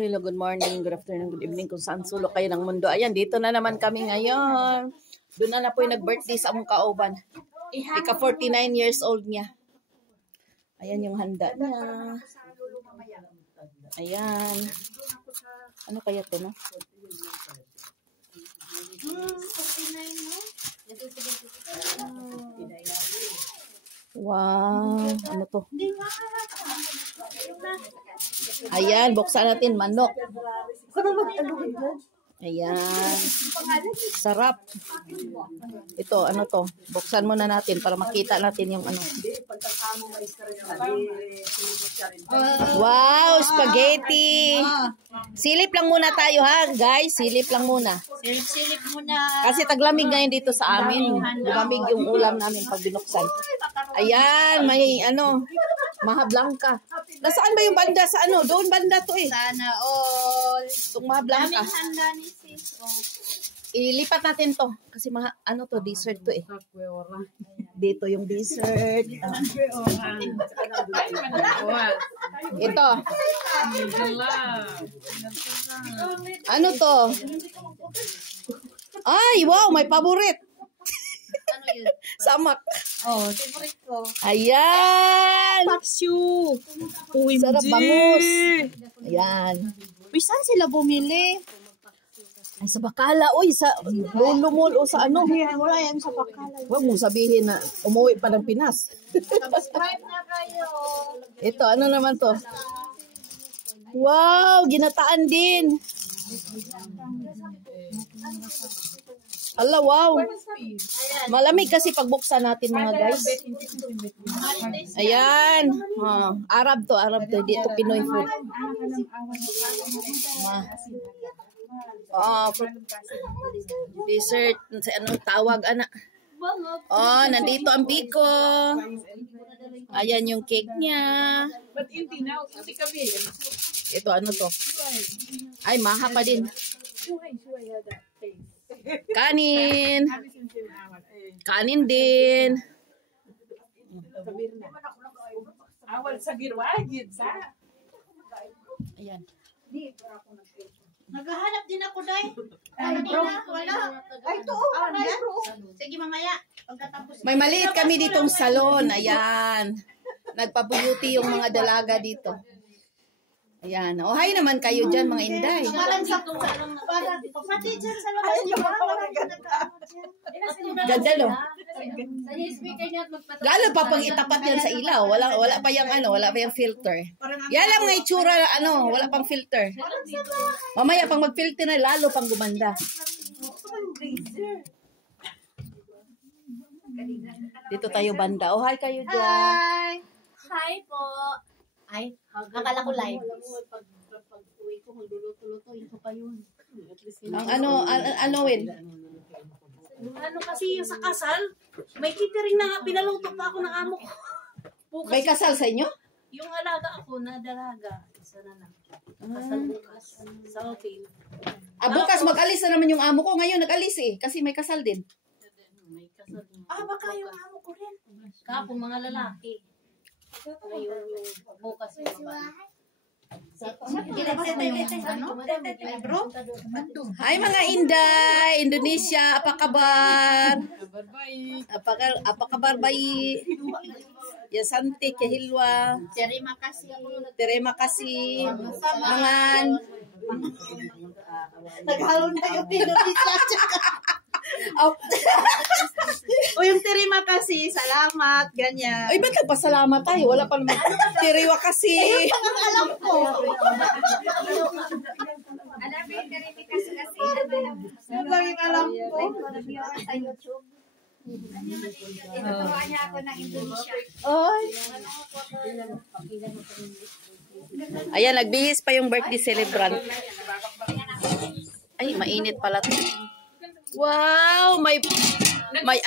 Hello, good morning, good afternoon, good evening, kung saan sulok kayo ng mundo. Ayan, dito na naman kami ngayon. Doon na po yung nag-birthday sa among kauban. Ika 49 years old niya. Ayan yung handa niya. Ayan. Ano kaya to, no? Wow, ano to? Ayan, buksan natin manok. Ayan. Sarap. Ito, ano to? Buksan muna natin para makita natin yung ano. Wow, spaghetti. Silip lang muna tayo ha, guys. Silip lang muna. Silip muna. Kasi taglamig ngayon dito sa amin. Lumamig yung ulam namin pag binuksan. Ayan, may ano, Maha Blanca. Nasaan ba yung banda sa ano? Doon banda to eh. Sana all. Itong Maha Blanca. Daming handa ni sis. Ilipat natin to. Kasi ano to, dessert to eh. Dito yung dessert. Ito. Ano to? Ay, wow, may paborit. Ano yun? Samak. Oh, favorite ko. Ayan. Paksyu. Sarap bangus. Ayan. Uy, saan sila bumili? Ay, sa Bacala. Uy, sa Lulumol o sa ano. Wala yan sa Bacala. Huwag mong sabihin na umuwi pa ng Pinas. Subscribe na kayo. Ito, ano naman to? Wow, ginataan din. Ala, wow. Malamig kasi pagbuksan natin mga guys. Ayan. Arab to. Dito Pinoy food. Dessert. Anong tawag, anak? Oh, nandito ang biko. Ayan yung cake niya. Ito, ano to? Ay, maha pa din. Kanin. Kanin din. Awal sa girwagid sa. Ayan. Naghahanap din ako, Day. Wala. Ay, ito. Sige, mamaya. Pagkatapos. May maliit kami ditong salon. Ayan. Nagpabuti yung mga dalaga dito. Ayan. O, hi naman kayo dyan, mga inday. Parang sa pati dyan sa labas. Ganda, no? Lalo pa pag itapat yan sa ilaw. Wala pa yung ano, wala pa yung filter. Yan lang nga itsura, ano, wala pang filter. Mamaya, pag mag-filter na, lalo pang gumanda. Dito tayo banda. O, hi kayo dyan. Hi! Hi po! Ay, akala ko live. Pag-uwi ko, magluluto-luto. Ito pa yun. Ang ano, Win? Ano kasi yung sa kasal, may catering na nga, pinaluto pa ako ng amo ko. May kasal sa inyo? Yung alaga ako na dalaga, isa na lang. Kasal bukas sa hotel. Bukas mag-alis na naman yung amo ko. Ngayon nag-alis eh. Kasi may kasal din. May kasal din. Baka yung amo ko rin. Kapong mga lalaki. Ngayon yung bukas yung babae. Hi mga Inday, Indonesia, apa kabar? Apa kabar bayi? Ya santik ya hilwa. Terima kasih. Terima kasih. Mangan. Naghalo na yung Indonesia. O yung terima kasih, salamat, ganyan. Ay, ba't nagpasalamat tayo? Wala pa naman. Tiriwa kasi. Ayun pa ang alam ko. Alam mo yung karimi kasi Yung laging alam ko. sa YouTube. Ituturuan niya ako ng Indonesia. Ay. Ayan, nagbihis pa yung birthday celebrant. Ay, mainit pala to. Wow, may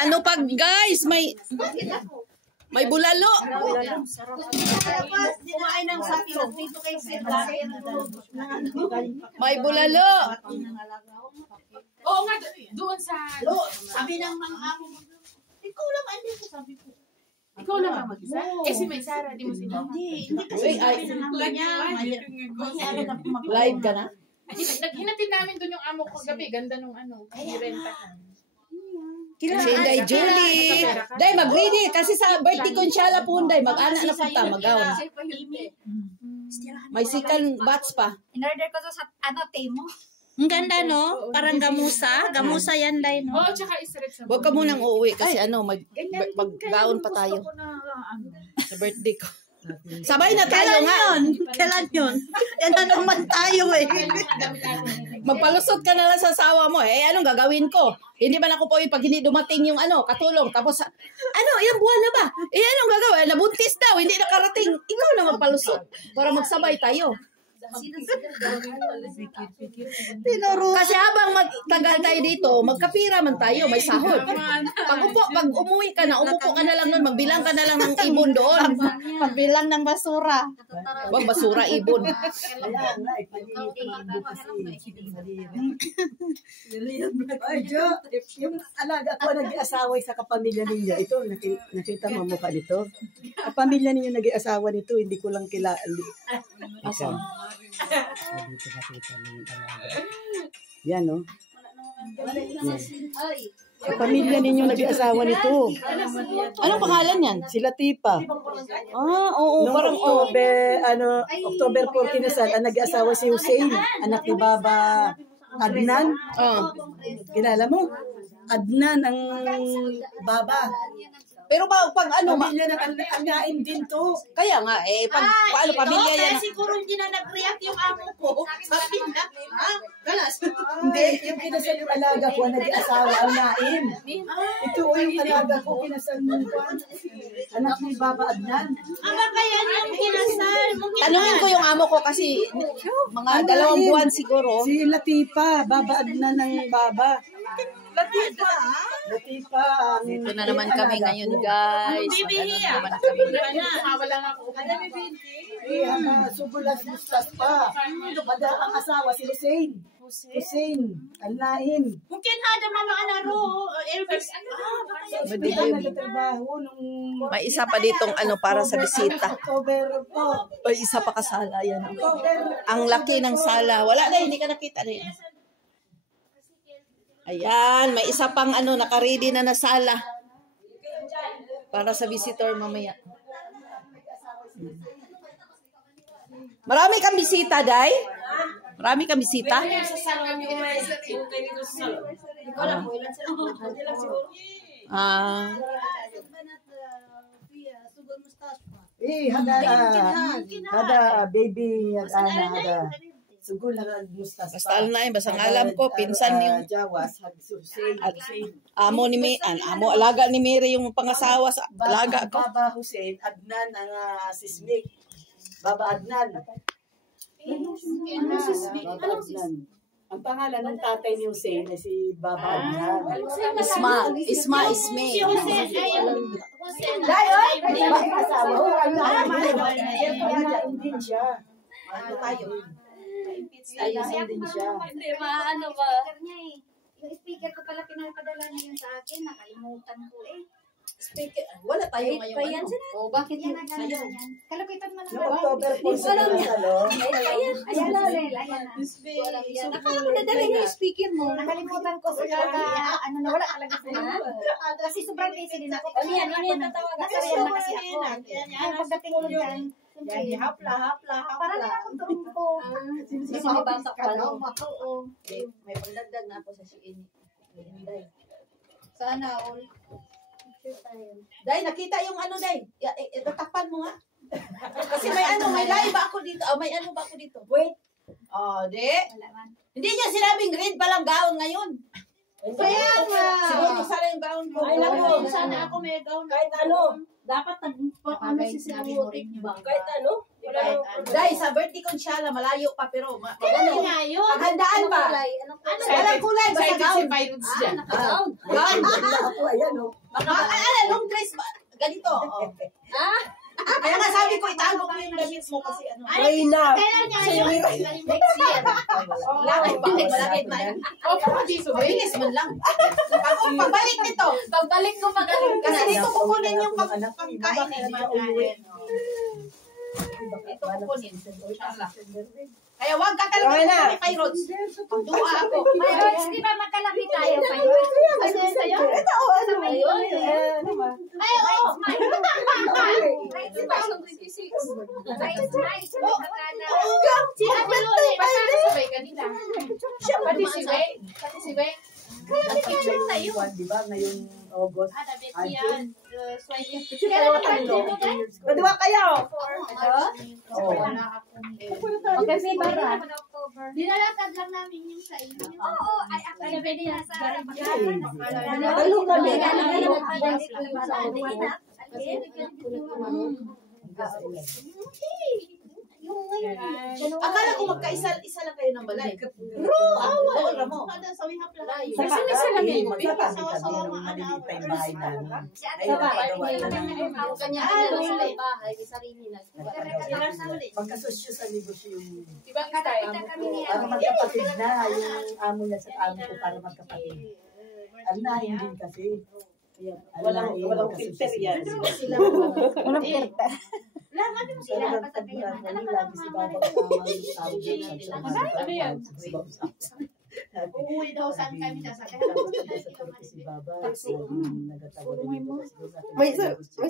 ano pa guys, may bulalo. Kumain ng sapilog dito kay Sir. May bulalo. Oo nga, doon sa... Sabi ng mga amo, ikaw lang andito, sabi ko. Ikaw lang ang mag-isa? Eh, si May Sara, di mo sila. Hindi Ay, kasi ay. Live ka na? Hinatid namin doon yung amo ko gabi. Ganda nung ano, rentahan. Si Inday Julie. Day, mag-ready. Kasi sa birthday ko siya po, Day. Mag-ana na punta, mag-aon. May second batch pa. In-order ko to sa Temo. Ang ganda, no? Parang gamusa. Gamusa yan, Day, no? Oo, tsaka isret sa Huwag ka munang uuwi kasi mag-gaon pa tayo sa birthday ko. Sabay na tayo nga. Kailan yun? Yan na naman tayo eh. Magpalusot ka na lang sa asawa mo. Eh, anong gagawin ko? Hindi man ako po pag hindi dumating yung katulong. Tapos, yung buwan na ba? Eh, anong gagawin? Nabuntis daw, hindi nakarating. Ikaw na magpalusot para magsabay tayo. Kasi habang magtagal tayo dito, magkapira man tayo, may sahod. Pag umuwi ka na, umupo ka na lang nun, magbilang ka na lang ng ibon doon. Pagbilang ng basura. Huwag basura, ibon. Ay, Jo, yung alaga ko nag-asawa sa kapamilya ninyo, ito, nakita mo mukha nito. Kapamilya ninyo nag-asawa nito, hindi ko lang kilala. Asan? Dito nakita mo yung alaga. Yan, no? Kapamilya ninyo nag-asawa nito. Anong pangalan yan? Sila Tipa. Oo, Noong parang October 4 kinasal, ang nag-asawa si Hussein, anak ni Baba Adnan. Kilala mo? Adnan ang Baba. Pero pag Pamilya ng anyain din to. kaya nga, paano pamilya yan? siguro hindi na nag-react yung amo ko. Sabi na, galas. Hindi, yung kinasal yung alaga ko, nag-asawa ang nain. Ito yung alaga ko, kinasal mo. Anak ni Baba Adnan. Baka yan yung kinasal. Tanungin ko yung amo ko kasi mga 2 buwan siguro. Si Latifa, Baba Adnan ng Baba. Latifa. Ito na naman kami ngayon, guys. Bibihiya. Naman kami. Wala nga ako. Subulas Mustas pa. Mada ang asawa si Hussein. Hussein, Al-Nain. Mungkin ada mga anaro. Elvis. Hindi ka nagtatrabaho nung May isa pa ditong para sa bisita. October po. May isa pa kasala yan. October. Ang laki ng sala. Wala na, hindi ka nakita rin. Ayan, may isa pang naka-ready na sala. Para sa visitor mamaya. Marami kang bisita, Day? Marami kang bisita? Hada baby hada. Sugol na Mustas. Basta na basta ang alam ko, pinsan yung Jawas, Hussein. amo alaga ni Mary yung pangasawa sa alaga ko. Baba Hussein, Adnan ang sismik. Baba Adnan. Baba Adnan. Ang pangalan ng tatay ni Hussein ay si Baba Adnan. Isme. Bakit asawa? Ano din siya. Ano tayo? Ayusin din siya. Ano ba? Yung speaker ko pala pinapadala niya yun sa akin. Nakalimutan ko eh. Speaker, wala tayo ngayon. Oh, bakit yan sa'yo? Kalapitan mo Noong October 4 sa salon. Ayan, Lorel. Ayan. Nakala ko nadala niya yung speaker mo. Nakalimutan ko sa nawala talaga sa kasi sobrang busy din ako. Ano yan tatawagan? Nasariyan na kasi ako. Ay, pagdating ko dyan, Hapla. para na akong tumpo. Kasi may bata pa lang. Oo. May pagdagdag na ako sa CN. Sana all. Day, nakita yung Day. Tatakpan mo nga. Kasi may live ba ako dito? May ba ako dito? Wait. Di. Hindi niya sinabing grade pa lang gaon ngayon. Kaya nga. Siguro sana yung gaon ko. Ay, naku, sana ako may gown. Kahit ano. Dapat si Sinuotin ba? Kahit ano. Day, sa birthday ko siya, malayo pa pero Kailan nga yun? paghandaan pa. Walang kulay, basta gaon. Pirates dyan. Gaon. Ako, ayan o. Long dress ba? Ganito. Kaya nga sabi ko, itago ko yung damit mo kasi Reyna. Kailan nga yun? Next year. Lakad ba? malapit na. Bilis man lang. Pagbalik nito. Pagbalik ko magaling ka. Kasi dito kukunin yung anak pagkain. Ito kukunin. Kaya wag ka talaga kay Rods. Duwa ako. May Rods, di ba magkalapit tayo kay Rods? Kasi sa'yo? Ito, ano ba yun? Ano ba? Ay, oo. Right, 2026. Right, Si Ate Lola, sabay kanina. Pati si Wei. Pati si Wei. picture tayo. Di ba? Ngayong August. Dabit yan. Swipe. Kaya Dua kayo. Okay, si Bara. Dinalakad lang namin yung sa inyo. Oo, ay ako Kaya pwede yan sa Dalo kami. Akala ko magkaisa lang kayo ng balay. Bro, awa mo. Kada sa wihap lang. Kasi may salamin. Magsasabi kami ng maliliit pa yung bahay namin. Ayun, nagawa na namin. Magkasosyo sa negosyo yung... Para magkapatid na yung amo niya sa amo ko para magkapatid. Anahin din kasi. Walang filter yan. Walang filter. Laman mo sila. Lagi si Baba Ano yan? Uuwi daw saan kami sasakay. May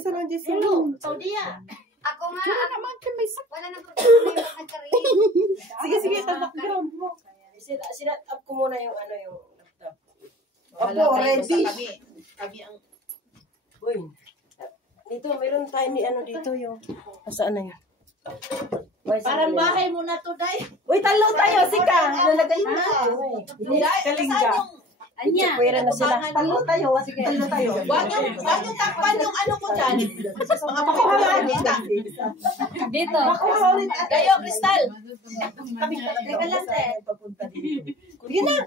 sarang dyan sila. Saudia. Ako nga, wala nang problema yung pagkarin. Sige, tabak mo. Sinat up ko muna yung yung laptop. Opo, ready. Kami ang... Uy. Dito, meron tayo ni dito yung... Saan na yun? Parang bahay mo na to, Day. Uy, talo tayo, sika! Nalagay na. Kalingga. Anya. Pwera na sila. Talo tayo. Wag yung takpan yung ano ko dyan. Mga pakuhalaan dito. Dito. Kayo, Crystal. Teka lang, papunta dito. Yun na.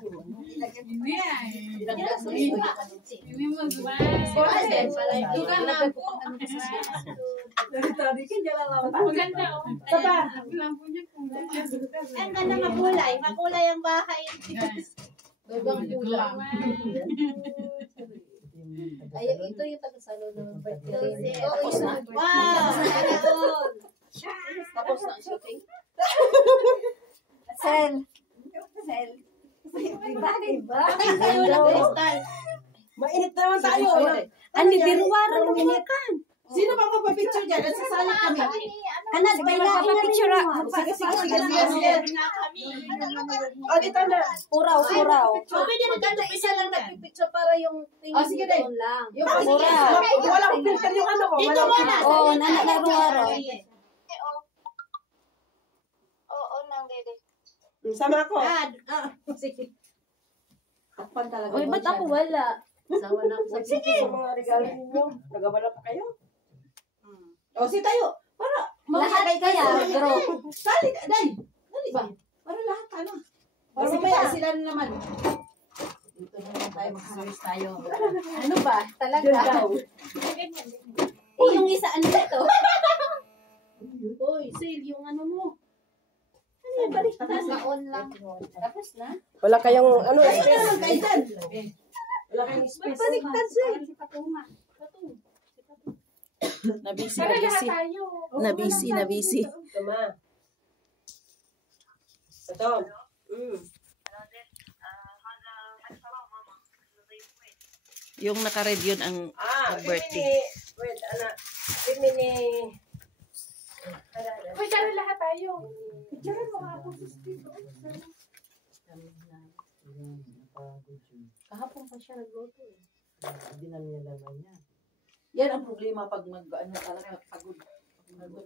Ang ganda makulay. Makulay ang bahay. Ibang kulang. Ay, ito yung tagasalo ng birthday. Tapos na. Wow! Tapos na ang shooting. Sel. Diba? Kayo na, Crystal. Mainit naman tayo. Ano, birwaran mo kan? Sino pa magpa-picture dyan? At sasali kami. Kanas, may picture. Sige. O, dito na. Puraw. Pwede na dito, isa lang nagpipicture para yung tingin sige, Day. doon lang. Yung Walang filter yung ko. Dito muna. Oo, naro. Sama ako. Sige. Takpan talaga. Uy, ba't ako wala? Sawa na ako. Sige. Sa mga regalo ninyo. Nagabala pa kayo? O, si tayo. Para Lahat kaya, bro. Sali, Day. Dali ba? Para lahat, ano? Para mamaya sila na naman. Dito na naman tayo, mag-service tayo. Ano ba? Talaga? Yung isa, ano dito? Uy, sale yung ano mo. Naka-on lang. Tapos na? Wala kayong Ayun na lang, kaitan. Wala kayong space. Nabisi. Tama. Ito. Yung naka-red yun ang birthday. Wait, Bimini. Uy, dyan lahat tayo. Kahapon pa siya nagluto eh. Hindi na nilalaman niya. Yan ang problema pag talaga pagod.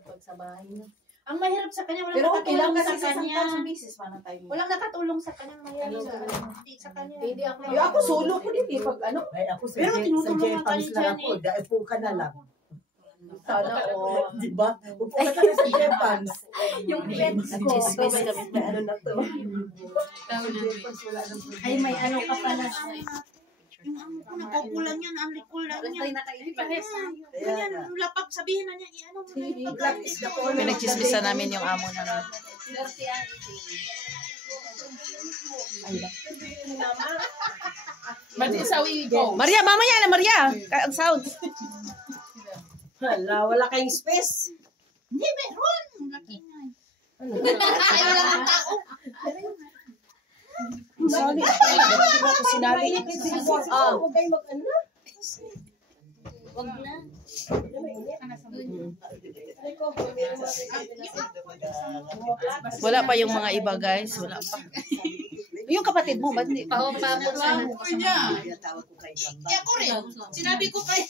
Pag sa bahay niya. Ang mahirap sa kanya, walang Pero nakatulong kailangan sa kasi sa kanya. business pa na tayo. Walang nakatulong sa kanya. Mahirap sa kanya. Hindi ako. Ako solo ko din pag ano. Ay, ako sa Pero tinutulungan ka J-Pams rin lang dyan ako. Upo ka na lang. Sana Di ba? Upo ka na sa J-Pams. Yung friends ko. Chismis kami. Ano na to? Ay, may ano ka pala. Yung amo ko nagkukulang yan, ang likulang yan. Kaya na. Lapag sabihin na niya, i-ano mo na yung Black is the color. Pinagchismisan namin yung amo namin. Maria, mamaya na Maria. Ang sound. Hala, wala kayong space. Hindi, meron. Laki nga. Ay, wala kang tao. Sinali. Sinali. Huwag kayo mag-ano. Wag na. Wala pa yung mga iba, guys. Wala pa. Yung kapatid mo, ba't hindi? Pahong papos na. Kaya ko rin. Sinabi ko pa. Ay,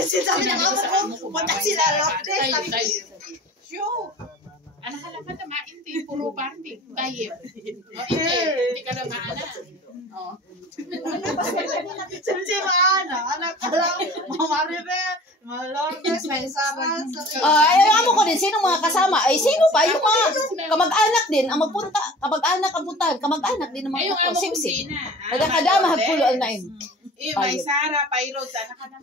sinabi ng amo ko. Punta sila lang. Sure. Anak ka lang ka na hindi. Puro party. Tayo. Hindi ka na maana. Siyempre maana. Anak ka lang. Mamaribel. Malordes. May saran. Ay, alam ko din, sino mga kasama? Ay, sino pa? Yung mga kamag-anak din, ang magpunta, kamag-anak ang puntahan, kamag-anak din ang Ay, yung mga amo ko simsim. sina. Kadama, hagpulo ang nain. May Sara, Pairo, sana ka lang.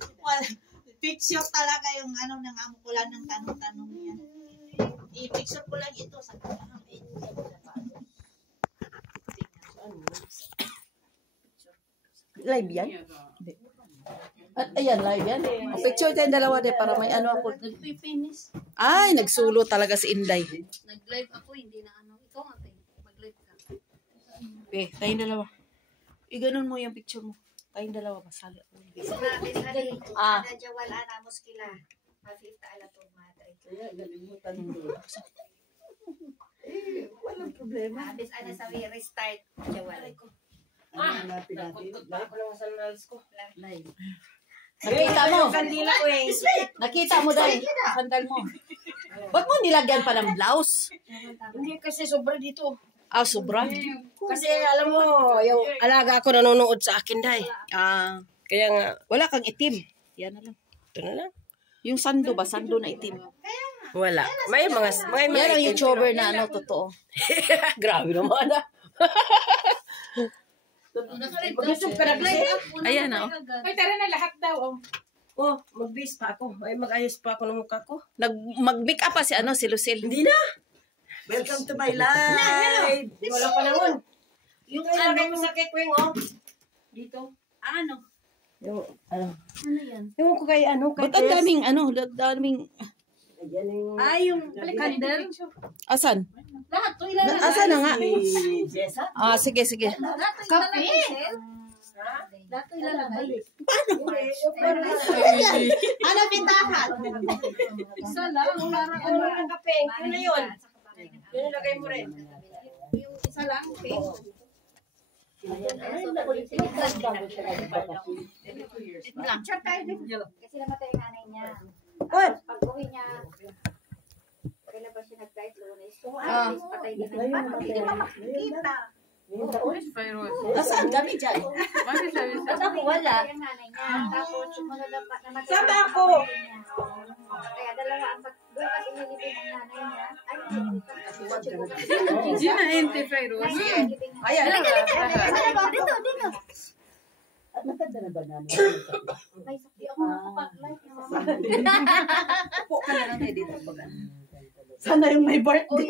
Picture talaga yung ano ng amo ko lang ng tanong-tanong yan. I-picture ko lang ito sa kanila. Live yan? Hindi. At ayan, live yan. O, picture tayong dalawa din para may ano ako. Nagpipinis. Ay, nagsulo talaga si Inday. Nag-live ako, hindi na ano. Ikaw nga tayo. Mag-live ka. Okay, tayong dalawa. I-ganon mo yung picture mo. Tayong dalawa, masali ako. Ah. Ada jawal ana muskila. Mafita ala to madre. Walang problema. Habis ana sabi restart jawal. Hanapin natin. Ako lang sa sandals ko. Nakita mo. Kandila ko eh. Nakita mo dahil. Sandal mo. Ba't mo nilagyan pa ng blouse? Hindi kasi sobra dito. Ah, sobra. Kasi alam mo, yung alaga ko nanonood sa akin dahil. Ah, Kaya nga, wala kang itim. Yan na lang. ito na lang. Yung sando ba? Sando na itim. Wala. May mga Yan ang YouTuber na ano, totoo. Grabe naman ah. Mag-YouTube ka nag-live. Ayan na, oh. Ay, tara na lahat daw. Oh, mag-base pa ako. Ay, mag-ayos pa ako ng mukha ko. Mag-make up pa si ano, si Lucille. Hindi na. Welcome to my live! Wala pa naman. Yung Ay, lagay ano. mo sa cake oh. Dito. Ano? Yung, ano. Ano yan? Yung ko kay ano, kay Ba't ang daming, ano, daming, Ayan yung... Ay, yung candle. asan? Lahat to ilalagay. Asan na nga? Si Jessa? Ah, sige, sige. Lahat to ilalagay. Lahat to ilalagay. Ano pintahan? Isa lang. Ano ang kape? Yun na yun. Yun yung lagay mo rin. Yung isa lang. Okay. Chat tayo din. Kasi namatay yung nanay niya. What? Pag uwi niya, kailan ba siya nag-flight Lunes? So, Ah. patay din ang paano hindi pa makikita? Nasaan kami dyan? Ba't ako wala? Yung nanay niya. Tapos, malalapat namatay. Sama ako. Kaya dalawa ang doon kasi nilibing ang nanay niya. Ay, Hindi na anti-virus. Ayan. Dito, dito. At matanda na ba namin? May sakti ako nakapag-live. Upo ka na lang tayo dito. Sana yung may birthday.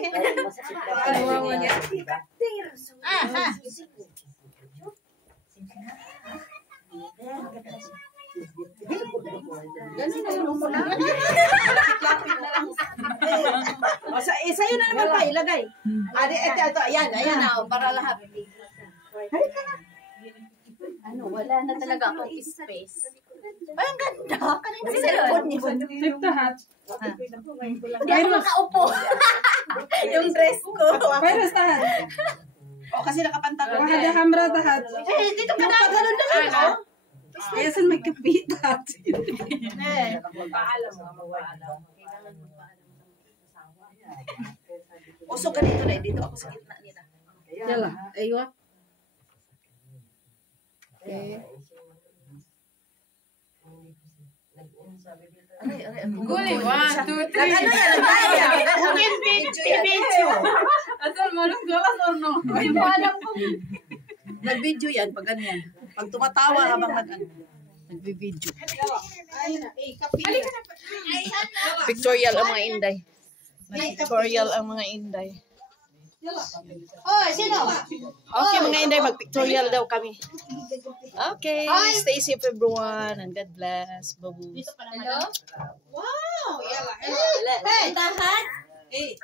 Kawawa niya. Ganun na yung mula. O, sa'yo na naman pa, ilagay. Ito, ayan na, para lahat. Ano, wala na talaga akong space. Ay, ang ganda. Kanina sa cellphone niyo. Hindi ako makaupo. Yung dress ko. Pero saan? O, kasi nakapantalon. Ada kamera tahat. Eh, dito ka na. Ganun na lang. Kaya saan may kapitat? Usok ka dito na. Dito ako sa gitna nila. Yala, aywa. Guli, 1, 2, 3. Ano yan? Ano Video. Asal mo lang gawas or no? Hindi mo alam kung Nag-video yan pag ganyan. Pag tumatawa habang nag-video. Pictorial ang mga inday. Pictorial ang mga inday. Oh, sino? Okay, mga Inday, mag-pictorial daw kami. Okay, stay safe everyone and God bless. Babu. Wow, yala. Hey! Tahan. Hey!